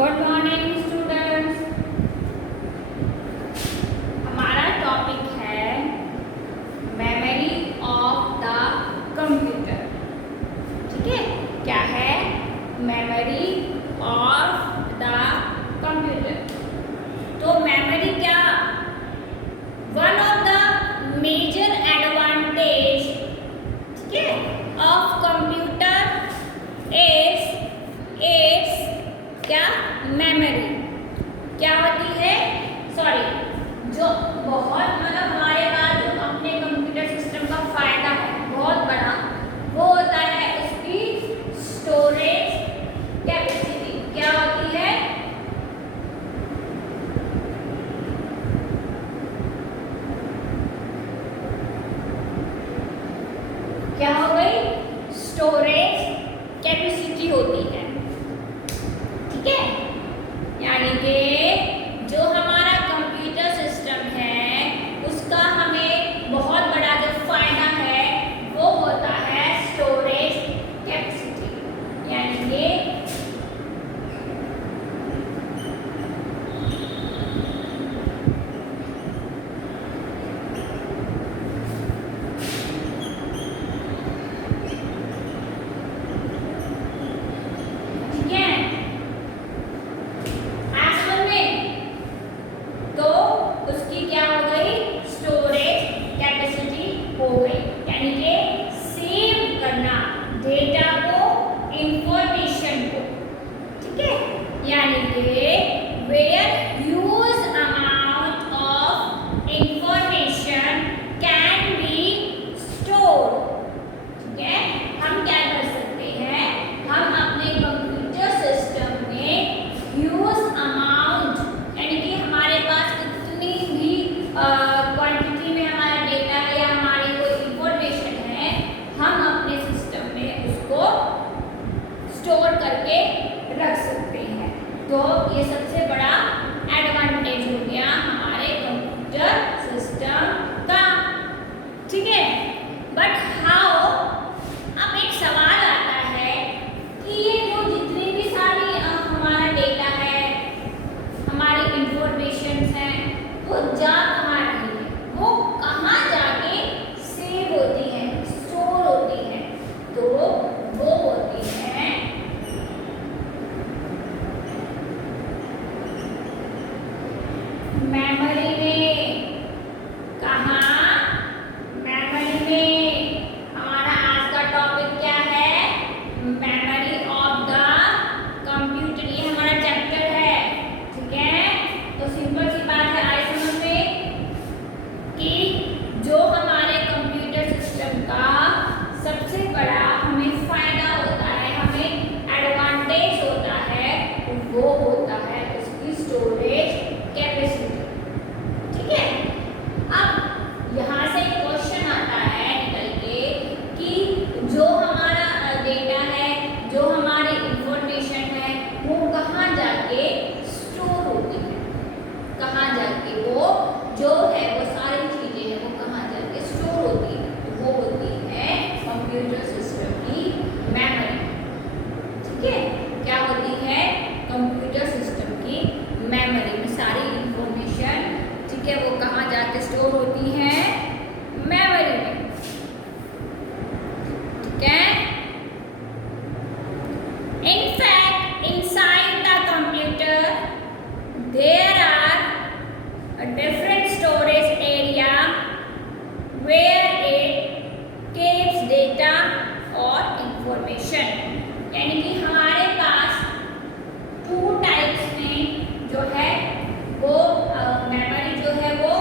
Good morning students. हमारा topic है memory of the computer. ठीक है, क्या है? Memory of the computer. तो मेमोरी क्या, one of the major advantage, ठीक है, ऑफ कंप्यूटर इज क्या? मेमोरी। क्या होती है? सॉरी, जो बहुत मतलब हमारे पास जो अपने कंप्यूटर सिस्टम का फायदा है बहुत बड़ा, वो होता है उसकी स्टोरेज कैपेसिटी। क्या होती है? क्या हो गई? स्टोरेज कैपेसिटी होती है। ठीक है, यानी कि जो हमारा कंप्यूटर सिस्टम है उसका हमें बहुत बड़ा जो फायदा है वो होता है स्टोरेज कैपेसिटी। यानी कि डेटा को, इंफॉर्मेशन को, ठीक है, यानी कि where huge amount of information can be store. ठीक है, हम क्या कर सकते हैं? हम अपने कंप्यूटर सिस्टम में ह्यूज अमाउंट, यानी कि हमारे पास कितनी भी क्वांटिटी में हमारा डेटा है या हमारी कोई इंफॉर्मेशन है, हम अपने सिस्टम में उसको स्टोर करके रख सकते हैं। तो ये सबसे बड़ा एडवांटेज हो गया हमारे कंप्यूटर सिस्टम का। ठीक है, बट हाउ, अब एक सवाल आता है कि ये जो जितनी भी सारी हमारा डेटा है, हमारी इंफॉर्मेशन है, वो जा कहाँ रही है? वो कहाँ जाके सेव होती है, स्टोर होती है? तो वो होती है मेमोरी में। कहाँ? मेमोरी में। हमारा आज का टॉपिक क्या है? Memory of the computer. ये हमारा चैप्टर है। ठीक है, तो सिंपल सी बात है, आई समझ में कि जो हमारे कंप्यूटर सिस्टम का सबसे बड़ा हमें फायदा होता है, हमें एडवांटेज होता है, वो होता है उसकी स्टोरेज कैपेसिटी। ठीक है, अब यहाँ से एक क्वेश्चन आता है निकल के कि जो हमारा डेटा है, जो हमारी इंफॉर्मेशन है, वो कहाँ जाके स्टोर होती है? कहाँ जाके वो जो है वो सारी चीजें हैं वो कहाँ जाके स्टोर होती है? तो वो होती है कंप्यूटर सिस्टम की मेमोरी। ठीक है, क्या होती है? कंप्यूटर सिस्टम की मेमोरी में सारी इंफॉर्मेशन, ठीक है, वो कहाँ जाके स्टोर होती है? मेमोरी में। ठीक है, in fact inside the computer there are different storage area where it keeps data और information। यानी कि हमारे पास टू टाइप्स में जो है वो मेमोरी जो है वो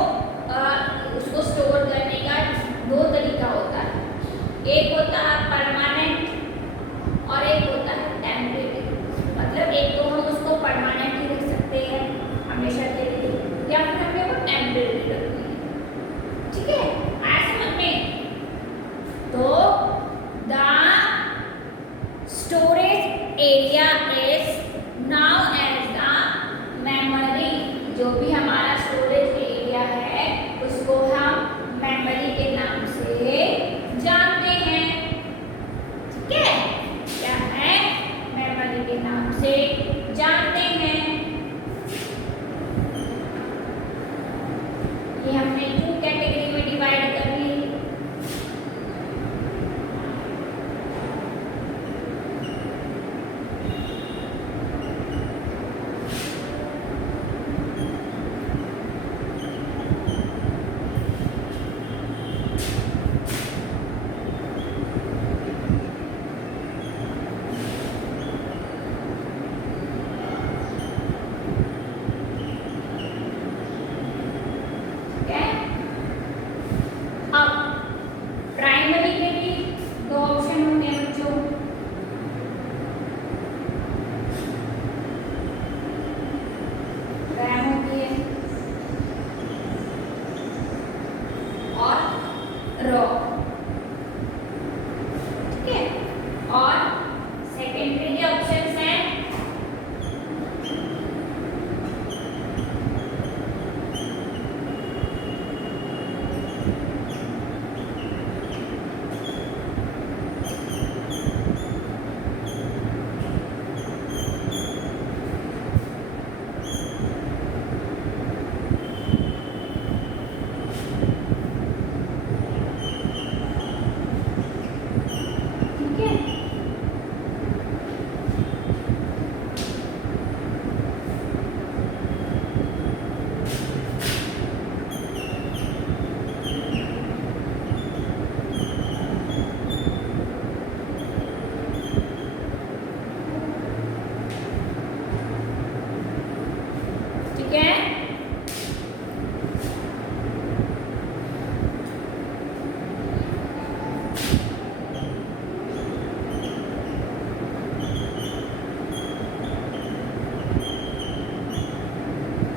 उसको स्टोर करने का दो तरीका होता है। एक होता है परमानेंट और एक होता है टेम्परेरी। मतलब एक तो हम उसको परमानेंट ही रख सकते हैं हमेशा के लिए, या फिर हमें वो टेम्परेरी रखनी है। ठीक है, ऐसे समझ में। तो the storage area is now as the memory. जो भी हमारा स्टोरेज एरिया है उसको हम मेमोरी के नाम से जानते हैं। ठीक है, क्या है? मेमोरी के नाम से जानते हैं। ठीक है।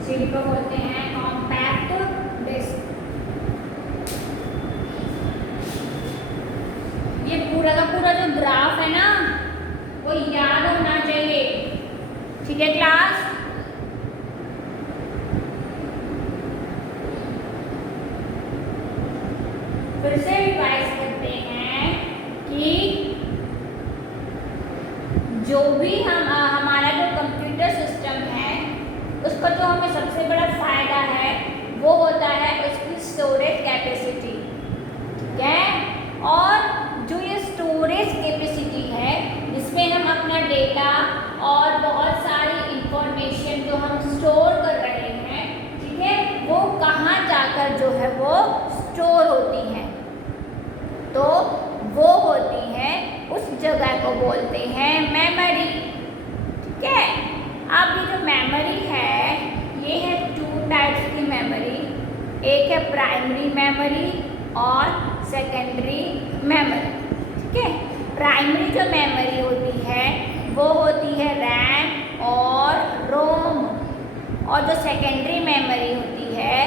सीडी को बोलते हैं कॉम्पैक्ट डिस्क। ये पूरा का पूरा जो ग्राफ है ना वो याद होना चाहिए, ठीक है क्लास। फिर से रिवाइज करते हैं कि जो भी हमारा जो कंप्यूटर सिस्टम है उसका जो हमें सबसे बड़ा फायदा है वो होता है उसकी स्टोरेज कैपेसिटी, ठीक है। और जो ये स्टोरेज कैपेसिटी है जिसमें हम अपना डेटा और बहुत सारी इंफॉर्मेशन जो हम स्टोर कर रहे हैं, ठीक है, वो कहाँ जाकर जो है वो स्टोर होती हैं, तो वो होती है उस जगह को बोलते हैं मेमोरी, ठीक है। अब ये जो मेमोरी है ये है 2 टाइप्स की मेमोरी, एक है प्राइमरी मेमोरी और सेकेंडरी मेमोरी, ठीक है। प्राइमरी जो मेमोरी होती है वो होती है रैम और रोम, और जो सेकेंडरी मेमोरी होती है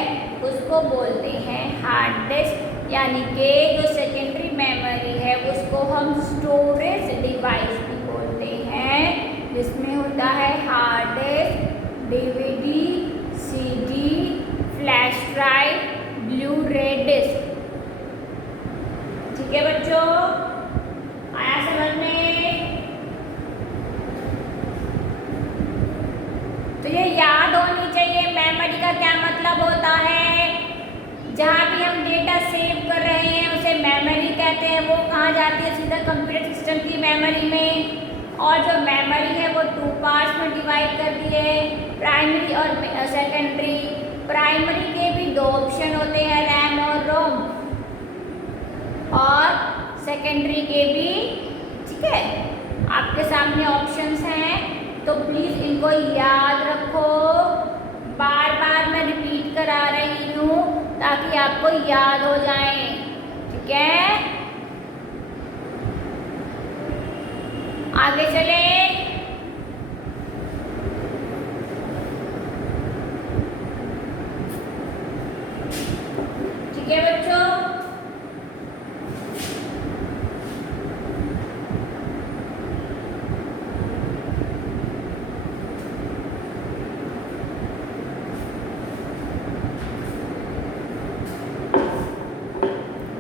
उसको बोलते हैं हार्ड डिस्क, यानी कि जो सेकेंडरी मेमोरी है उसको हम स्टोरेज डिवाइस भी बोलते हैं, जिसमें होता है hard disk, DVD, CD, flash drive, blue रे डिस्क, ठीक है बच्चों, आया समझ में। तो ये याद होनी चाहिए मेमोरी का क्या मतलब होता है। जहाँ भी हम डेटा सेव कर रहे हैं उसे मेमोरी कहते हैं, वो कहाँ जाती है, सीधा कंप्यूटर सिस्टम की मेमोरी में। और जो मेमोरी है वो 2 पार्ट्स में डिवाइड कर दी है, प्राइमरी और सेकेंडरी। प्राइमरी के भी 2 ऑप्शन होते हैं, रैम और रोम, और सेकेंडरी के भी, ठीक है। आपके सामने ऑप्शंस हैं तो प्लीज़ इनको याद रखो, बार बार मैं रिपीट करा रही हूँ ताकि आपको याद हो जाए, ठीक है। आगे चले। ठीक है बच्चों,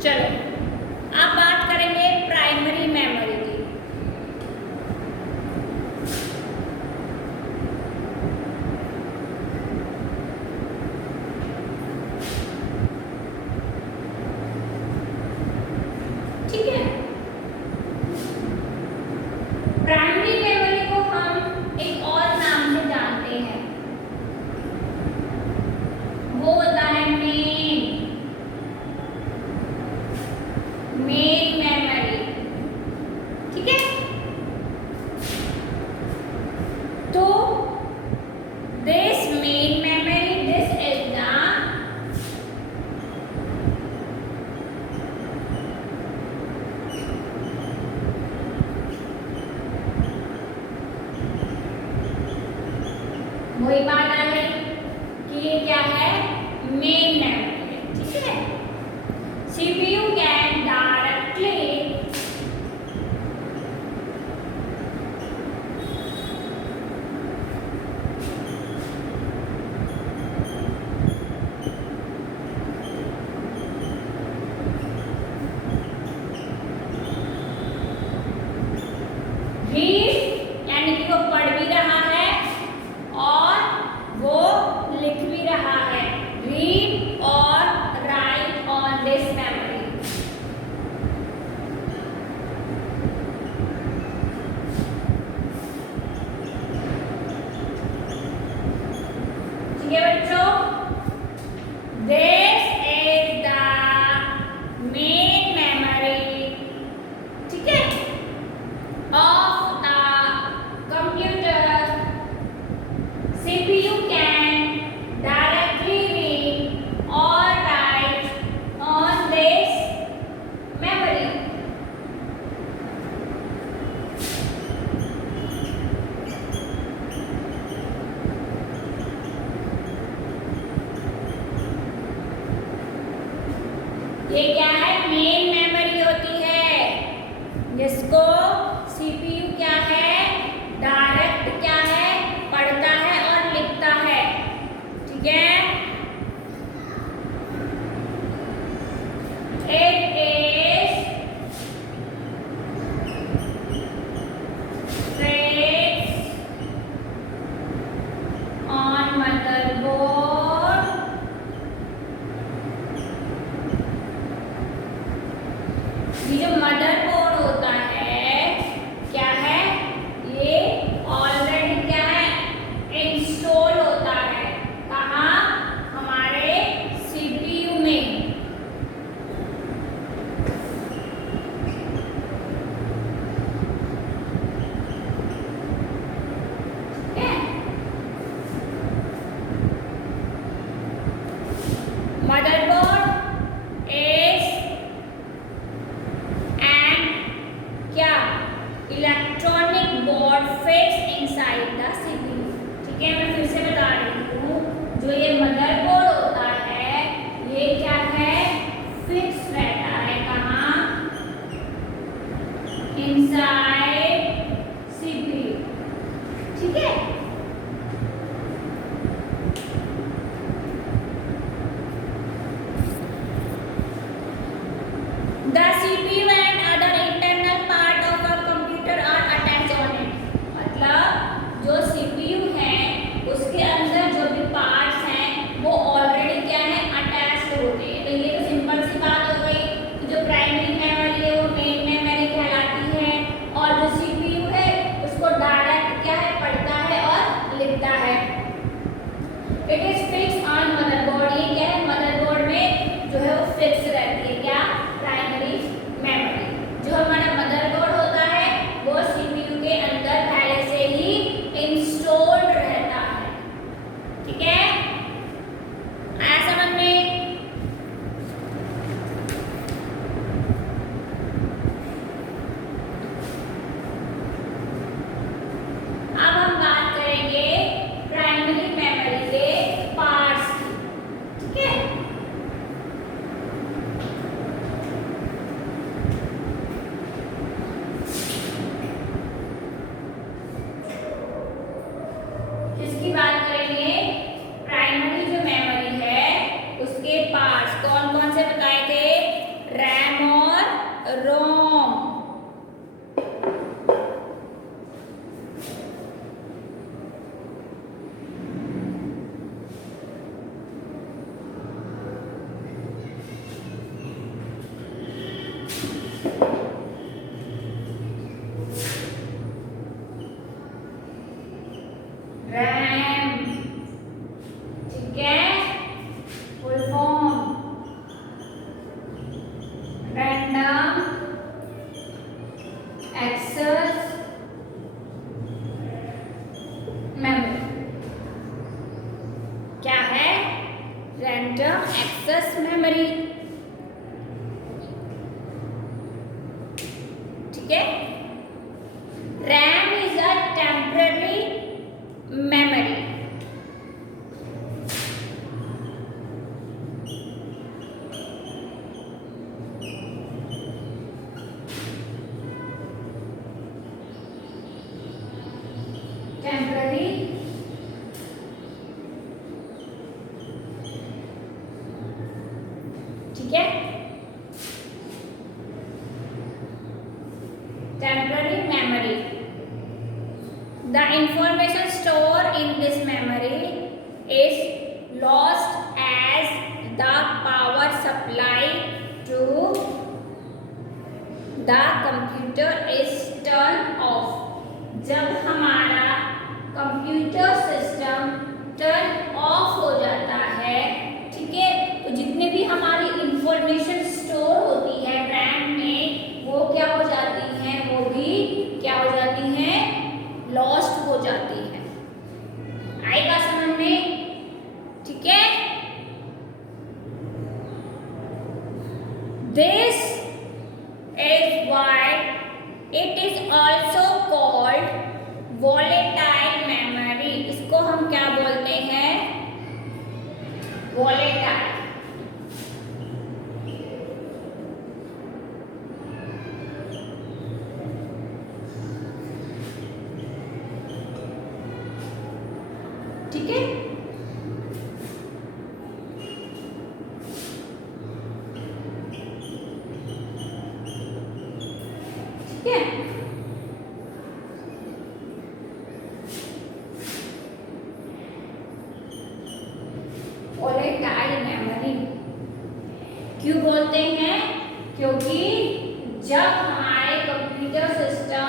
चलो अब बात करेंगे प्राइमरी मेमोरी की। ठीक है, प्राइमरी मेमोरी को हम एक और नाम से जानते हैं, वो होता है मेन मेमोरी, ठीक है। तो this main memory, this is the वही बात आ गई कि ये क्या है, मेन मेमोरी, ठीक है। CPU can directly read, यानी कि वो पढ़ भी रहा है और वो लिख भी रहा है, read और write on this memory, ये क्या है, मेन मेमोरी होती है, जिसको सीपीयू क्या है, डायरेक्ट क्या है, पढ़ता है और लिखता है। ठीक है, it is fixed on motherboard ये जो मदरबोर्ड होता है क्या है, ये ऑलरेडी क्या है, इंस्टॉल होता है। कहाँ, हमारे सीपीयू में। मदरबोर्ड इज क्या, electronic board fix inside the CPU. ठीक है, मैं फिर से बता रही हूँ, जो ये मदरबोर्ड होता है ये क्या है, फिक्स रहता है। कहाँ, इनसाइड सीपीयू। ठीक है, the CPU and other internal part of a computer are attach on it. मतलब जो सीपीयू है उसके अंदर जो भी पार्ट्स हैं वो ऑलरेडी क्या है, अटैच्ड होते हैं। तो ये तो सिंपल सी बात हो गई कि जो प्राइमरी मेमोरी है वो मेन मेमोरी कहलाती है, और जो सीपीयू है उसको डायरेक्ट क्या है, पढ़ता है और लिखता है। It is fix on motherboard, ये क्या है, मदरबोर्ड में जो है वो फिक्स रहती है क्या, प्राइमरी मेमोरी। जो हमारा मदरबोर्ड होता है वो सीपीयू के अंदर पहले से ही इंस्टॉल्ड रहता है। ठीक है, आया समझ में? अब हम बात करेंगे प्राइमरी मेमोरी के पार्ट्स की। ठीक है, इसकी बात करेंगे। प्राइमरी जो मेमोरी है उसके पार्ट्स कौन कौन से बताए थे, रैम और रोम। रैम, ठीक है, full form random access memory. क्या है, रैंडम एक्सेस मेमोरी। ठीक है, RAM is a temporary memory। Temporary ठीक है, temporary memory. The information stored in this memory is lost as the power supply to the computer is turned off। जब हमारा computer system turn off हो जाता है, ठीक है, तो जितने भी हमारी इंफॉर्मेशन स्टोर होती है रैम में वो क्या हो जाती हैं, वो भी क्या हो जाती हैं, लॉस्ट हो जाती है। आएगा समझ में? ठीक है, this is why it is also called volatile memory. इसको हम क्या बोलते हैं, वॉलेटाइल। ठीक है। ठीक है, वोलेटाइल मेमोरी क्यों बोलते हैं? क्योंकि जब हमारे कंप्यूटर सिस्टम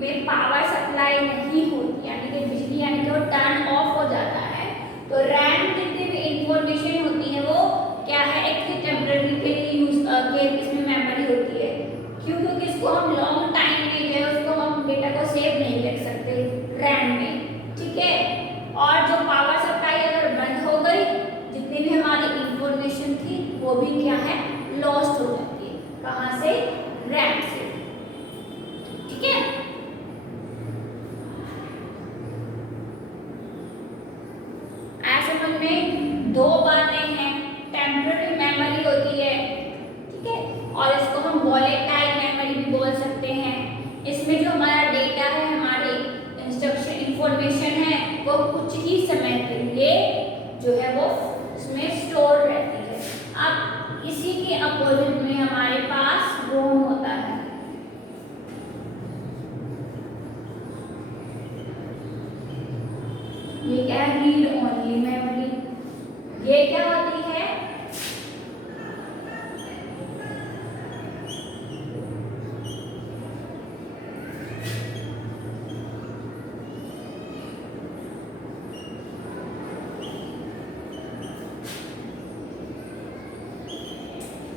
में पावर सप्लाई नहीं होती, यानी कि बिजली यानी कि वो टर्न ऑफ हो जाता है, तो रैम जितनी भी इंफॉर्मेशन होती है वो क्या है, एक टेम्परेरी के लिए यूज के इसमें मेमोरी होती है। क्यों? क्योंकि इसको हम लॉन्ग टाइम में जो है उसको हम डेटा को सेव नहीं कर सकते रैम में, ठीक है। और जो पावर सप्लाई अगर बंद हो गई, जितनी भी हमारी इंफॉर्मेशन थी वो भी क्या है, लॉस्ट हो जाती है। कहाँ से? रैम से, ठीक है। ऐसे समझ में दो बातें हैं, टेम्पररी मेमोरी होती है, ठीक है, और इसको हम वोलेटाइल मेमोरी भी बोल सकते हैं। इसमें जो हमारा डेटा है, हमारी इंस्ट्रक्शन इंफॉर्मेशन है, वो कुछ ही समय के लिए जो है वो इसमें स्टोर रहती है। अब इसी के अपोजिट में हमारे पास रोम होता है। ये क्या है? Read only memory. ये क्या होती है?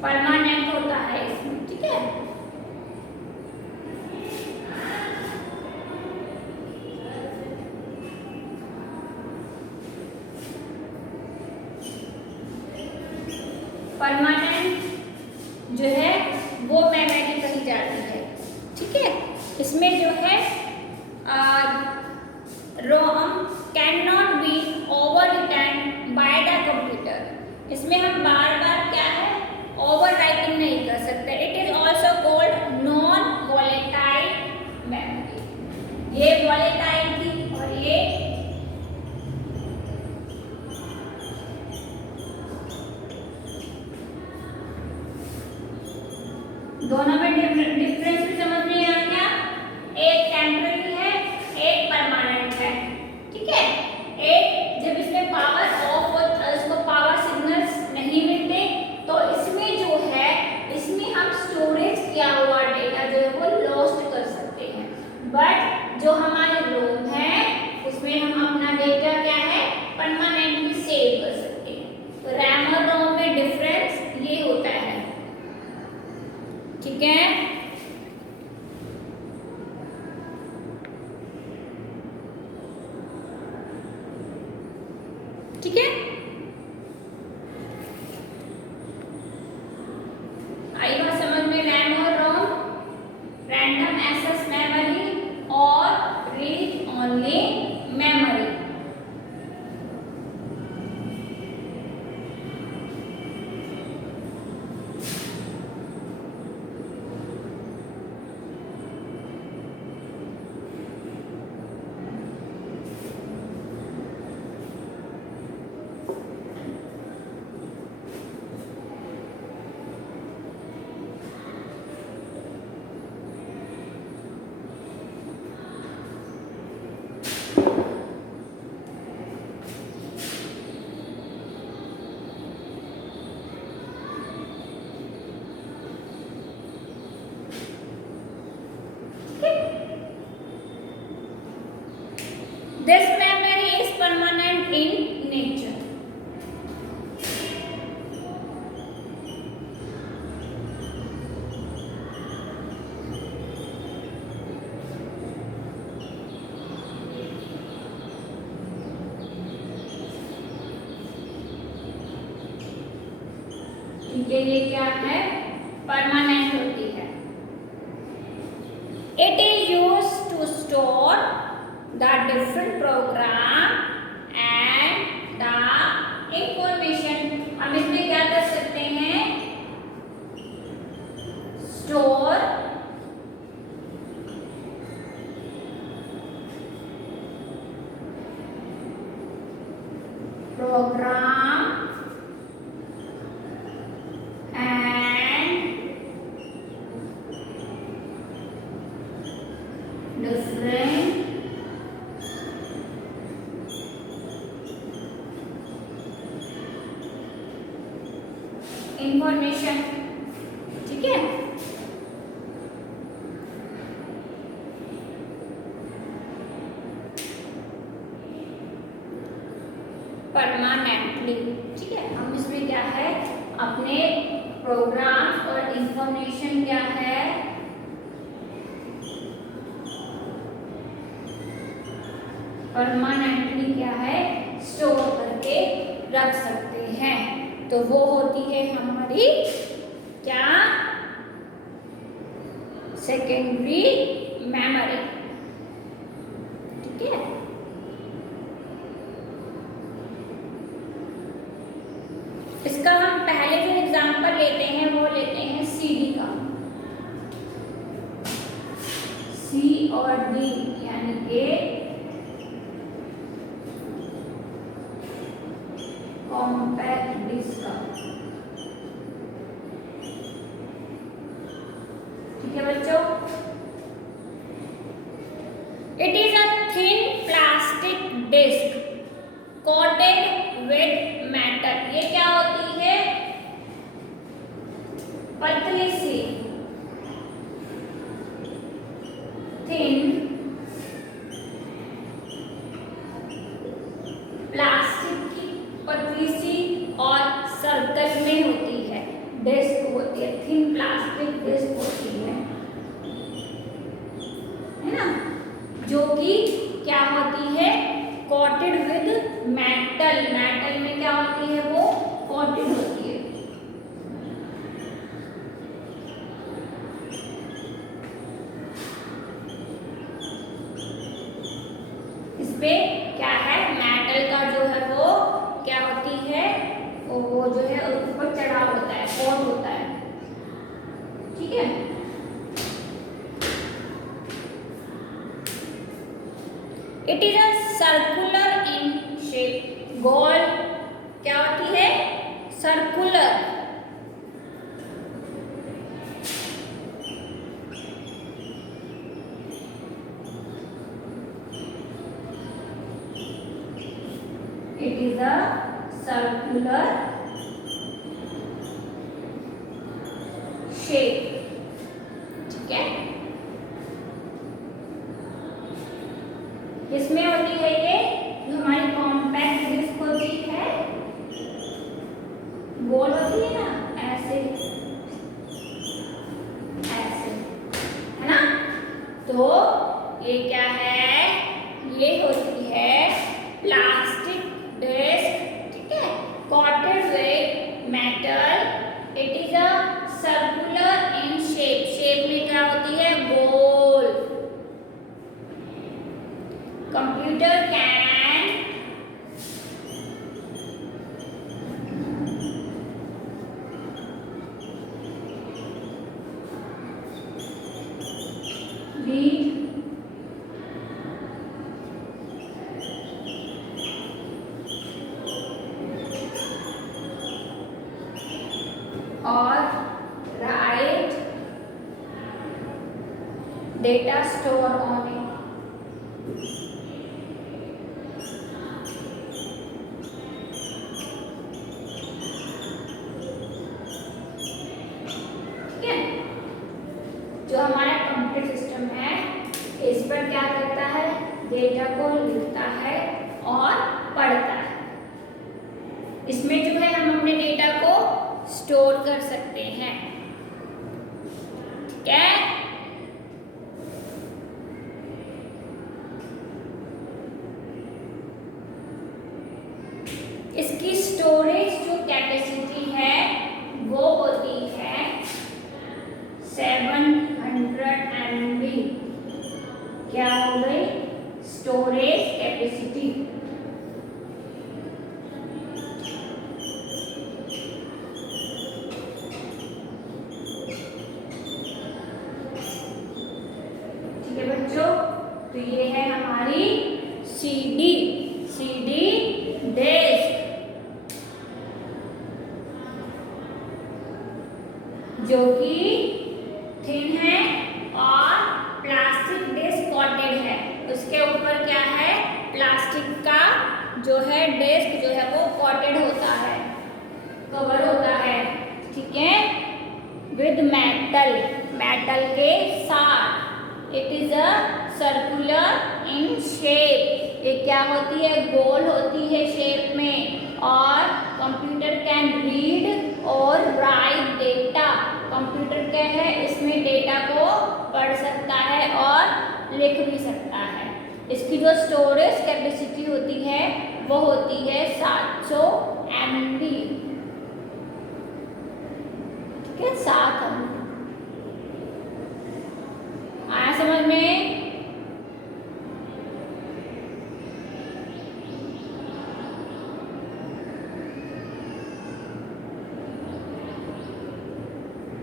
परमानेंट होता है इसमें, ठीक है। परमानेंट जो है वो मेमोरी कही जाती है, ठीक है। इसमें जो है ROM can not be overwritten by the computer. इसमें हम बार बार क्या है, ओवर राइटिंग नहीं कर सकते। It is also called non volatile memory. ये वोलेटाइल थी और ये दोनों में डिफरेंस भी समझ में आ गया। एक टेम्पररी है, एक परमानेंट है, ठीक है। एक जब इसमें पावर ऑफ हो, इसको पावर सिग्नल्स नहीं मिलते, तो इसमें जो है, इसमें हम स्टोरेज किया हुआ डेटा जो है वो लॉस्ट कर सकते हैं। बट जो हमारे रोम है उसमें हम अपना डेटा क्या है, परमानेंटली सेव कर सकते हैं। तो रैम और रोम में डिफरेंस ये होता है, ठीक है। ठीक है, आई बात समझ में? रैम और रोम, रैंडम एक्सेस मेमोरी और read only memory. This memory is permanent in nature. ये क्या है, परमानेंट होती है। It is use to store the different program and the information. हम इसमें क्या कर सकते हैं, store program and different information। ठीक है, परमानेंटली। ठीक है, हम इसमें क्या है अपने प्रोग्राम्स और इंफॉर्मेशन क्या है परमानेंटली क्या है स्टोर करके रख सकते हैं। तो वो होती है हमारी क्या सेकेंडरी मेमोरी। ठीक है, इसका हम पहले जो एग्जांपल लेते हैं वो लेते हैं सीडी का, सी और डी यानी कि कॉम्पैक्ट डिस्क का। ठीक है बच्चों, it is a thin plastic disc coated with metal. ये क्या होती है पतली सी थिन प्लास्टिक की पतली सी और सर्कल में होती है डिस्क होती है, थिन प्लास्टिक डिस्क होती है ना, जो कि क्या होती है कोटेड विद मेटल। मेटल में क्या होती है वो कोटेड होती है। इसपे क्या है मेटल का जो है वो क्या होती है वो जो है ऊपर चढ़ा होता है, कोट होता है। ठीक है, it is a circular in shape. गोल क्या होती है circular. It is a circular shape. ठीक है, इसमें होती है ये जो हमारी कॉम्पैक्ट डिस्क होती है गोल होती है ना, ऐसे ऐसे है ना। तो ये क्या है ये होती है प्लास्टिक डिस्क। ठीक है, coated with metal. It is a circular in shape. Shape में क्या होती है गोल। Computer can read or write data store on it। ठीक है, जो हमारा कंप्यूटर सिस्टम है इस पर क्या करता है डेटा को लिखता है और पढ़ता है। इसमें जो है हम अपने डेटा को स्टोर कर सकते हैं। ठीक है, इसकी स्टोरेज जो कैपेसिटी है वो होती है 700 MB। क्या हो गई स्टोरेज कैपेसिटी। ठीक है बच्चों, तो ये है हमारी सीडी डिस्क। जो है डिस्क जो है वो कोटेड होता है, कवर होता है, ठीक है, विद मेटल, मेटल के साथ। It is a circular in shape, ये क्या होती है, गोल होती है शेप में। और कंप्यूटर कैन रीड और राइट डेटा, कंप्यूटर क्या है, इसमें डेटा को पढ़ सकता है और लिख भी सकता है। इसकी जो स्टोरेज कैपेसिटी होती है वो होती है 700 MB, ठीक है, 7 MB। आया समझ में?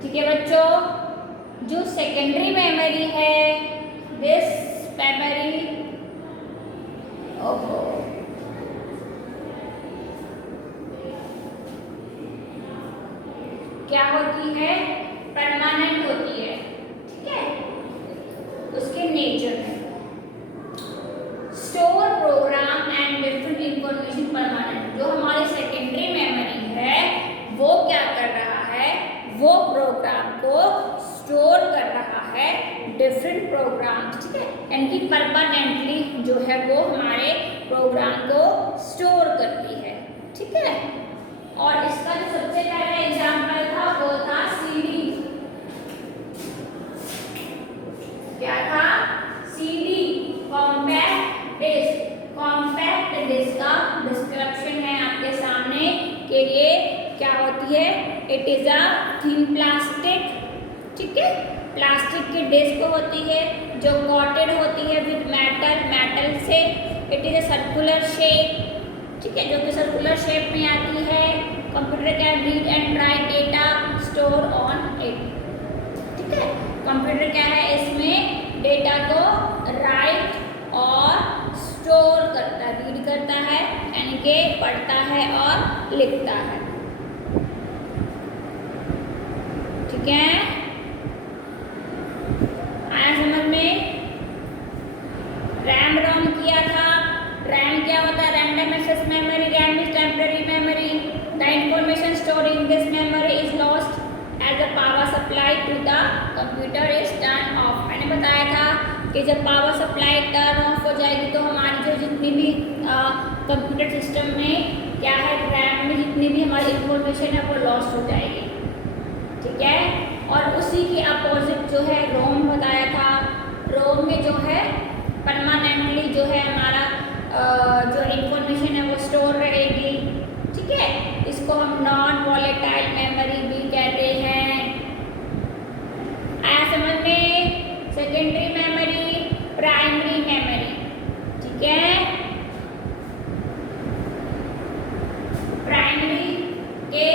ठीक है बच्चों, जो सेकेंडरी मेमोरी है, दिस मेमोरी, ओहो, क्या होती है, परमानेंट होती है, ठीक है, उसके नेचर में store programme and different information permanent. जो हमारी सेकेंडरी मेमोरी है वो क्या कर रहा है, वो प्रोग्राम को स्टोर कर रहा है, डिफरेंट प्रोग्राम, ठीक है, यानी कि परमानेंटली जो है वो हमारे प्रोग्राम को स्टोर करती है, ठीक है। और इसका जो सबसे पहला एग्जांपल था वो था सीडी। क्या था, CD, compact disc. Compact disc का डिस्क्रिप्शन है आपके सामने कि ये क्या होती है, it is a thin plastic, ठीक है, प्लास्टिक की डिस्क होती है जो कोटेड होती है विद मेटल, मेटल से। It is a circular shape, ठीक है, जो कि सर्कुलर शेप में आती है। Computer can read and right data store on it, ठीक है, कंप्यूटर क्या है, इसमें डेटा को राइट और स्टोर करता है, रीड करता है, यानी कि पढ़ता है और लिखता है, ठीक है। आया समझ में? रैम रोम किया था। रैम क्या होता है, random access memory. RAM is temporary memory. The information stored in this memory is lost as the power supply to the computer is turn off. मैंने बताया था कि जब पावर सप्लाई टर्न ऑफ हो जाएगी तो हमारी जो जितनी भी कंप्यूटर सिस्टम में क्या है, रैम में जितनी भी हमारी इंफॉर्मेशन है वो लॉस्ट हो जाएगी, ठीक है। और उसी के अपोजिट जो है रोम बताया था। रोम में जो है परमानेंटली जो है हमारा जो इंफॉर्मेशन है वो स्टोर रहेगी, ठीक है। इसको हम नॉन वॉलेटाइल मेमोरी भी कहते हैं। आया समझ में? सेकेंडरी मेमोरी, प्राइमरी मेमोरी, ठीक है। प्राइमरी के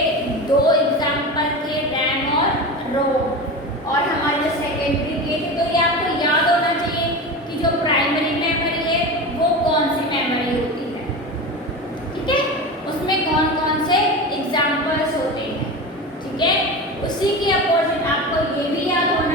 दो एग्जाम्पल थे, रैम और रोम। और हमारे जो सेकेंडरी के थे, तो ये आपको याद होना चाहिए कि जो प्राइमरी मेमोरी है वो कौन सी मेमोरी होती है, ठीक है, उसमें कौन कौन से एग्जाम्पल्स होते हैं, ठीक है। उसी के अपोजिट आपको ये भी याद होना